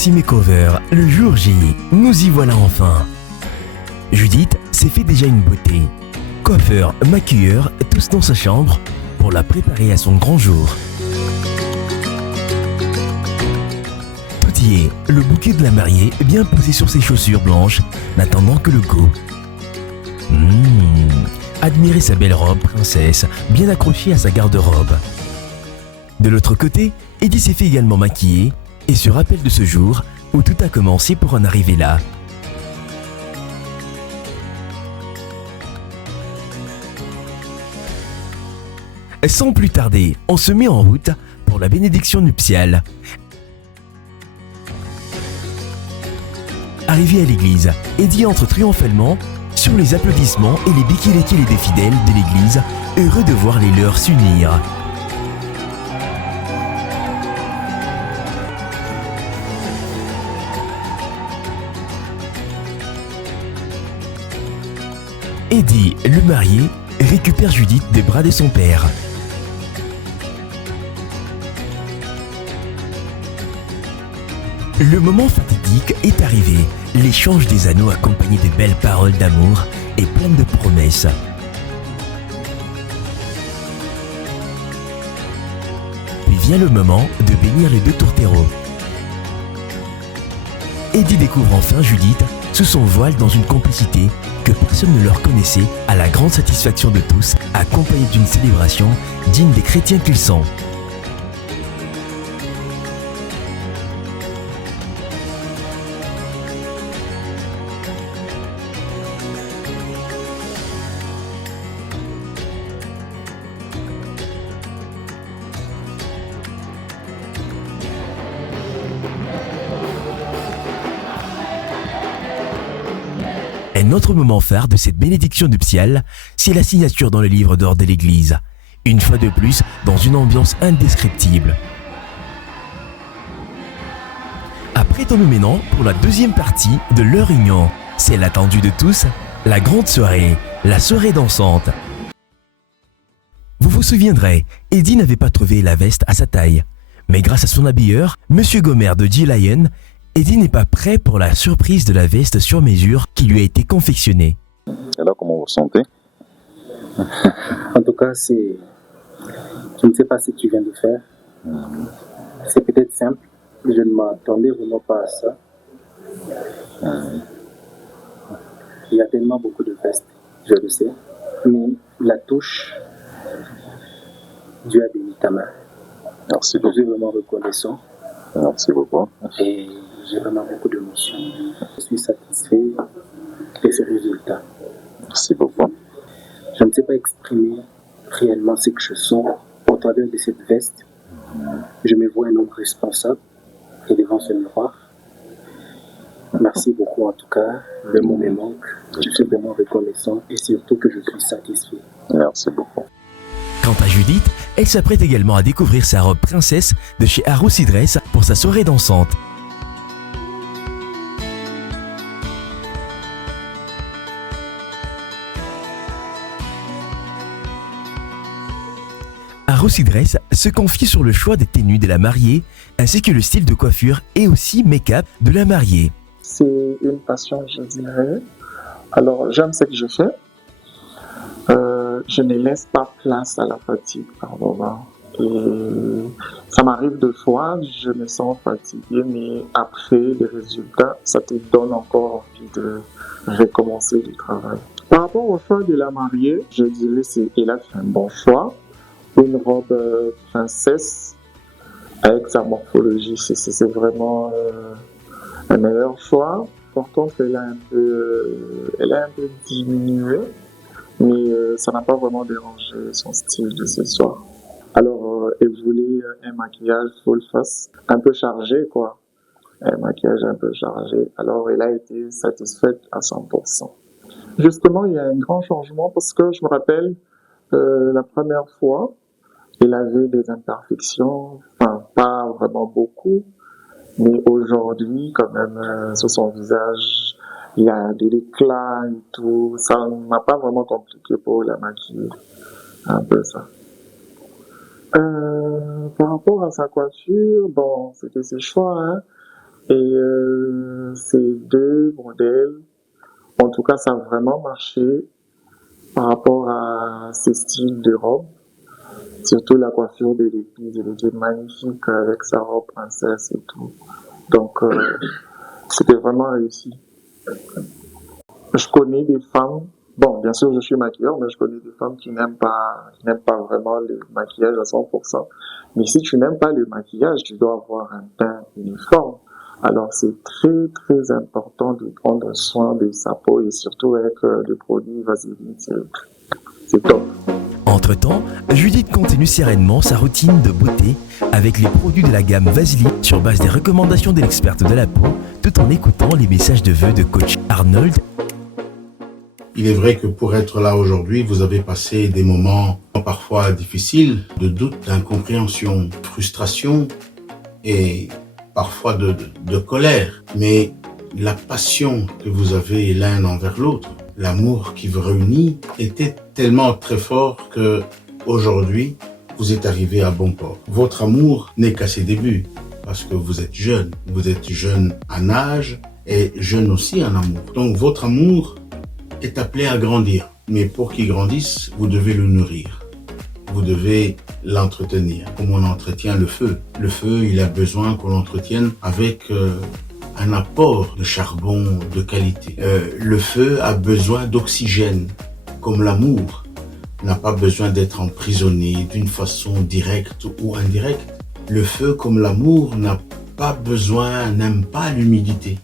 Russie Makeover, le jour J, nous y voilà enfin. Judith s'est fait déjà une beauté. Coiffeur, maquilleur, tous dans sa chambre pour la préparer à son grand jour. Tout y est, le bouquet de la mariée bien posé sur ses chaussures blanches, n'attendant que le go. Admirez sa belle robe princesse, bien accrochée à sa garde-robe. De l'autre côté, Eddie s'est fait également maquiller et se rappelle de ce jour où tout a commencé pour en arriver là. Sans plus tarder, on se met en route pour la bénédiction nuptiale. Arrivé à l'église, Eddie entre triomphalement sur les applaudissements et les bikini des fidèles de l'église, heureux de voir les leurs s'unir. Eddie, le marié, récupère Judith des bras de son père. Le moment fatidique est arrivé, l'échange des anneaux accompagné de belles paroles d'amour et pleines de promesses. Puis vient le moment de bénir les deux tourtereaux. Eddie découvre enfin Judith sous son voile dans une complicité que personne ne leur connaissait, à la grande satisfaction de tous, accompagnée d'une célébration digne des chrétiens qu'ils sont. Un autre moment phare de cette bénédiction nuptiale, c'est la signature dans le livre d'or de l'Église. Une fois de plus, dans une ambiance indescriptible. Apprêtons-nous maintenant pour la deuxième partie de leur union. C'est l'attendue de tous, la grande soirée, la soirée dansante. Vous vous souviendrez, Eddie n'avait pas trouvé la veste à sa taille. Mais grâce à son habilleur, Monsieur Gomer de G-Lion, Eddie n'est pas prêt pour la surprise de la veste sur mesure qui lui a été confectionnée. Et là, comment vous vous sentez? En tout cas, je ne sais pas ce que tu viens de faire. C'est peut-être simple, mais je ne m'attendais vraiment pas à ça. Il y a tellement beaucoup de vestes, je le sais. Mais la touche, Dieu a béni ta main. Merci beaucoup. Je suis vraiment reconnaissant. Merci beaucoup. Et j'ai vraiment beaucoup d'émotions. Je suis satisfait de ce résultat. Merci beaucoup. Je ne sais pas exprimer réellement ce que je sens au travers de cette veste. Je me vois un homme responsable et devant ce miroir. Merci beaucoup en tout cas. Le mot me manque. Je suis vraiment reconnaissant et surtout que je suis satisfait. Merci beaucoup. Quant à Judith, elle s'apprête également à découvrir sa robe princesse de chez Arus Dress pour sa soirée dansante. Arus Dress se confie sur le choix des tenues de la mariée ainsi que le style de coiffure et aussi make-up de la mariée. C'est une passion, je dirais. Alors, j'aime ce que je fais. Je ne laisse pas place à la fatigue par moment. Et ça m'arrive deux fois, je me sens fatigué, mais après les résultats, ça te donne encore envie de recommencer du travail. Par rapport au choix de la mariée, je dirais qu'elle a fait un bon choix. Une robe princesse avec sa morphologie, c'est vraiment un meilleur choix. Par contre, elle a un peu diminué. Mais ça n'a pas vraiment dérangé son style de ce soir. Alors, elle voulait un maquillage full face, un peu chargé, quoi. Un maquillage un peu chargé. Alors, elle a été satisfaite à 100%. Justement, il y a un grand changement parce que je me rappelle, la première fois, elle avait des imperfections, enfin, pas vraiment beaucoup, mais aujourd'hui, quand même, sur son visage, il y a de l'éclat et tout. Ça m'a pas vraiment compliqué pour la maquiller. Un peu ça. Par rapport à sa coiffure, bon, c'était ses choix, hein. Et ces deux modèles, en tout cas, ça a vraiment marché par rapport à ces styles de robe. Surtout la coiffure de l'épouse, elle était magnifique avec sa robe princesse et tout. Donc, c'était vraiment réussi. Je connais des femmes, bon, bien sûr, je suis maquilleur, mais je connais des femmes qui n'aiment pas vraiment le maquillage à 100%. Mais si tu n'aimes pas le maquillage, tu dois avoir un teint uniforme. Alors, c'est très, très important de prendre soin de sa peau et surtout avec le produit Vaseline, c'est top. Entre-temps, Judith continue sereinement sa routine de beauté avec les produits de la gamme Vaseline sur base des recommandations de l'experte de la peau, tout en écoutant les messages de vœux de coach Arnold. Il est vrai que pour être là aujourd'hui, vous avez passé des moments parfois difficiles, de doute, d'incompréhension, de frustration et parfois de colère. Mais la passion que vous avez l'un envers l'autre, l'amour qui vous réunit, était tellement très fort que aujourd'hui, vous êtes arrivé à bon port. Votre amour n'est qu'à ses débuts parce que vous êtes jeune. Vous êtes jeune en âge et jeune aussi en amour. Donc votre amour est appelé à grandir. Mais pour qu'il grandisse, vous devez le nourrir. Vous devez l'entretenir, comme on entretient le feu. Le feu, il a besoin qu'on l'entretienne avec un apport de charbon de qualité. Le feu a besoin d'oxygène, comme l'amour n'a pas besoin d'être emprisonné d'une façon directe ou indirecte. Le feu, comme l'amour, n'aime pas l'humidité.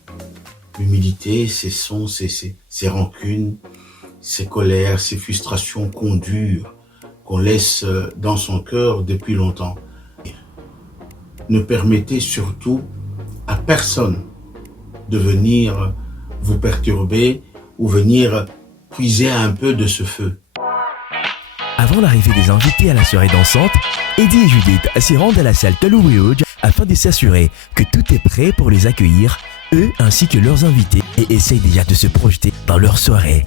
L'humidité, ces rancunes, ces colères, ces frustrations qu'on dure, qu'on laisse dans son cœur depuis longtemps. Ne permettez surtout à personne de venir vous perturber ou venir puiser un peu de ce feu. Avant l'arrivée des invités à la soirée dansante, Eddie et Judith se rendent à la salle Talouéouj afin de s'assurer que tout est prêt pour les accueillir, eux ainsi que leurs invités, et essayent déjà de se projeter dans leur soirée.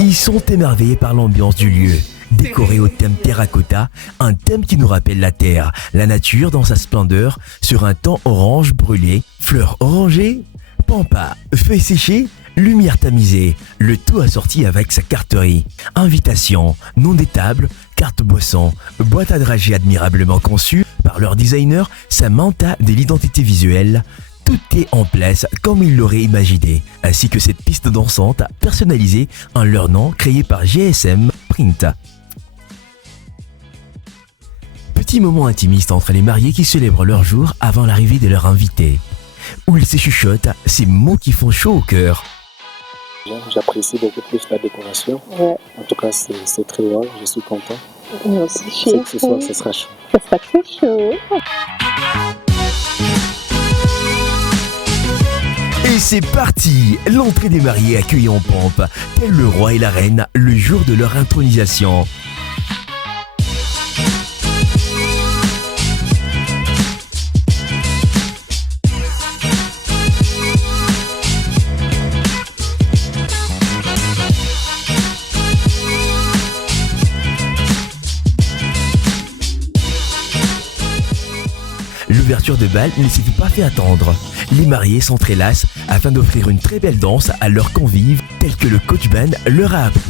Ils sont émerveillés par l'ambiance du lieu, décoré au thème terracotta, un thème qui nous rappelle la terre, la nature dans sa splendeur, sur un temps orange brûlé, fleurs orangées, pampas, feuilles séchées, lumière tamisée, le tout assorti avec sa carterie. Invitation, nom des tables, carte boisson, boîte à dragées admirablement conçue par leur designer Samantha de l'identité visuelle. Tout est en place comme ils l'auraient imaginé, ainsi que cette piste dansante personnalisée en leur nom créée par GSM Print. Petit moment intimiste entre les mariés qui célèbrent leur jour avant l'arrivée de leur invité, où ils se chuchotent ces mots qui font chaud au cœur. J'apprécie beaucoup plus la décoration. Ouais. En tout cas, c'est très wow, je suis content. Moi aussi, Je sais que ce soir, ce sera chaud. Ça sera très chaud. Et c'est parti! L'entrée des mariés accueillis en pompe, tel le roi et la reine le jour de leur intronisation. L'ouverture de bal ne s'était pas fait attendre. Les mariés s'entrelacent afin d'offrir une très belle danse à leurs convives tels que le coach band leur a appris.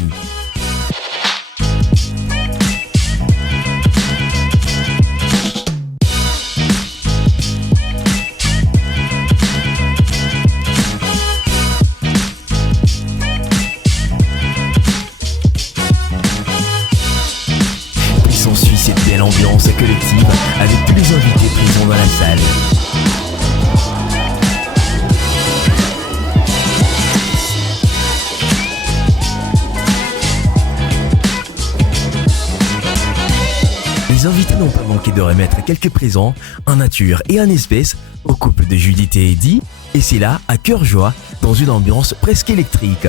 Puis s'ensuit cette belle ambiance collective avec tous les invités présents dans la salle. Les invités n'ont pas manqué de remettre quelques présents en nature et en espèces au couple de Judith et Eddie, et c'est là, à cœur joie, dans une ambiance presque électrique.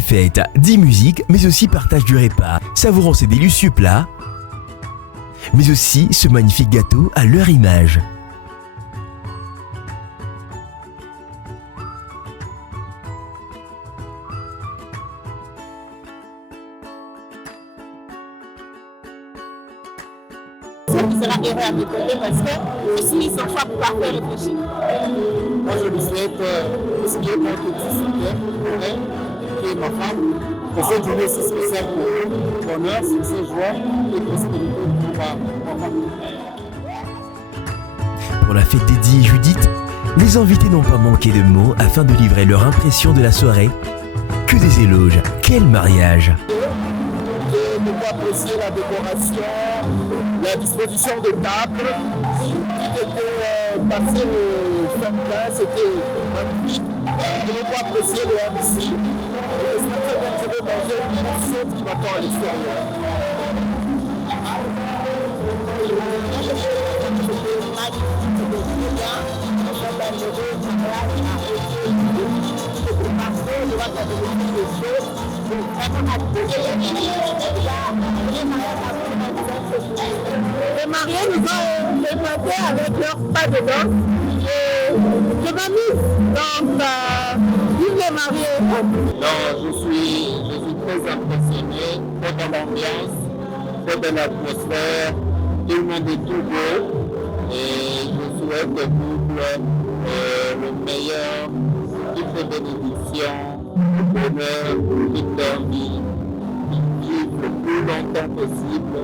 dit fête, dit musique, mais aussi partage du repas, savourant ces délicieux plats, mais aussi ce magnifique gâteau à leur image. Qui sera heureux à mes côtés parce que je suis son choix pour parfait réfléchir. Moi, je lui souhaite tout ce qui est authenticité pour elle, qui est ma femme, que cette journée aussi spéciale pour nous, bonheur, succès, joie et prospérité pour ma famille. Pour la fête dédiée Judith, les invités n'ont pas manqué de mots afin de livrer leur impression de la soirée. Que des éloges, quel mariage! J'ai beaucoup apprécié la décoration, la disposition des tables, tout était passé au fin, c'était magnifique. J'ai beaucoup apprécié le MC. Et je vais manger une morceau qui m'attend à l'extérieur. Les mariés nous ont présenté avec leur pas de danse et je m'amuse. Donc, vive les mariés. Non, je suis très impressionné, très belle ambiance, très belle atmosphère, tout le monde est tout beau et je souhaite au couple le meilleur, toutes les bénédictions, le bonheur, toute leur vie, qui vivent le plus longtemps possible.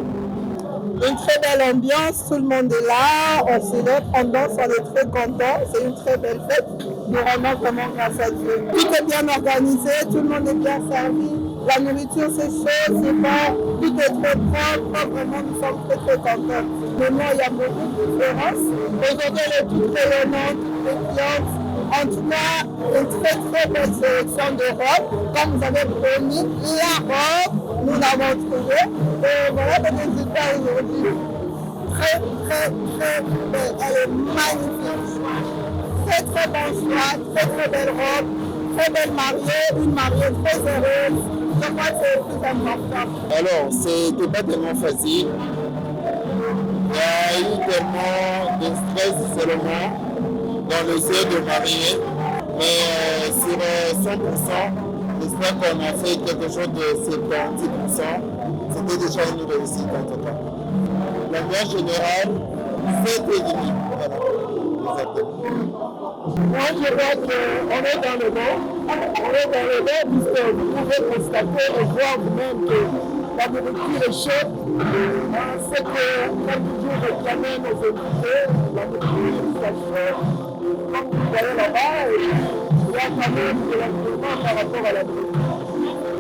Une très belle ambiance, tout le monde est là, on célèbre, on danse, on est très contents, c'est une très belle fête. Nous rendons vraiment grâce à Dieu. Tout est bien organisé, tout le monde est bien servi, la nourriture c'est chaud, c'est bon, tout est très propre, vraiment nous sommes très très contents. Maintenant il y a beaucoup de différences. Aujourd'hui elle est toute rayonnante, toute brillante. En tout cas, une très très belle sélection de robes. Comme vous avez promis, la robe, nous l'avons trouvée. Et voilà le résultat aujourd'hui. Très très très belle. Elle est magnifique. Très très bon choix, très très belle robe, très belle mariée, une mariée très heureuse. Je crois que c'est le plus important. Alors, c'était pas tellement facile. Il y a eu tellement de stress seulement dans le ciel de mariée, mais sur 100%, j'espère qu'on a fait quelque chose de 70%. C'était déjà une réussite en tout cas. L'ambiance générale, 7,5. Voilà. Moi, je vois qu'on est dans le bon. On est dans le bon puisque vous pouvez constater et voir vous-même que la nourriture est chaude. C'est que, comme toujours, je ramène aux invités, la nourriture soit chaude. Comme vous voyez là-bas, il y a quand même de l'entraînement par rapport à la nourriture.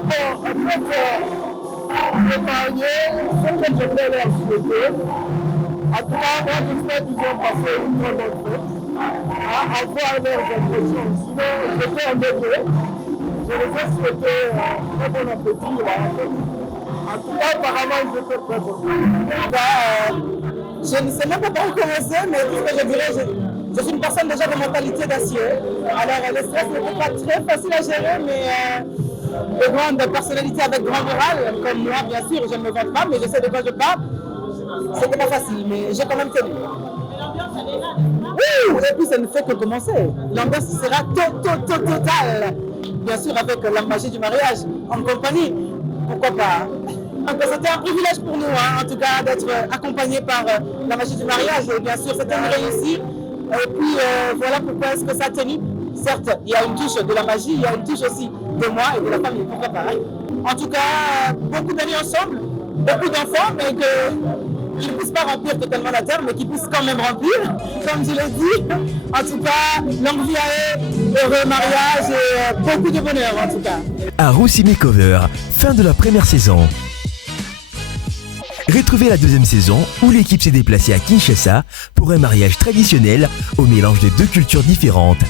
Bon, en fait, les mariés, ce que je voulais leur souhaiter, en tout cas, moi, j'espère qu'ils ont passé une très bonne fête. À voir leurs impressions. Sinon, j'étais embêté. Je les ai souhaité très bon appétit. En tout cas, apparemment, ils étaient très bons. Je ne sais même pas par où commencer, mais tout ce que je dirais, je suis une personne déjà de mentalité d'acier. Alors, le stress n'était pas très facile à gérer, mais de grandes personnalités avec grand moral, comme moi, bien sûr, je ne me vante pas, mais je sais de quoi je parle. C'était pas facile, mais j'ai quand même tenu. Oui, et puis ça ne fait que commencer. L'ambiance sera totale. Bien sûr, avec la magie du mariage en compagnie. Pourquoi pas? Donc, c'était un privilège pour nous, en tout cas, d'être accompagnés par la magie du mariage. Et bien sûr, c'était une réussite. Et puis, voilà pourquoi est-ce que ça a tenu. Certes, il y a une touche de la magie, il y a une touche aussi de moi et de la famille. Pourquoi pas? En tout cas, beaucoup d'années ensemble, beaucoup d'enfants, mais qui ne puissent pas remplir totalement la terre, mais qui puissent quand même remplir, comme je l'ai dit. En tout cas, longue vie à eux, heureux mariage et beaucoup de bonheur en tout cas. À Roussy Makeover, fin de la première saison. Retrouvez la deuxième saison où l'équipe s'est déplacée à Kinshasa pour un mariage traditionnel au mélange de deux cultures différentes.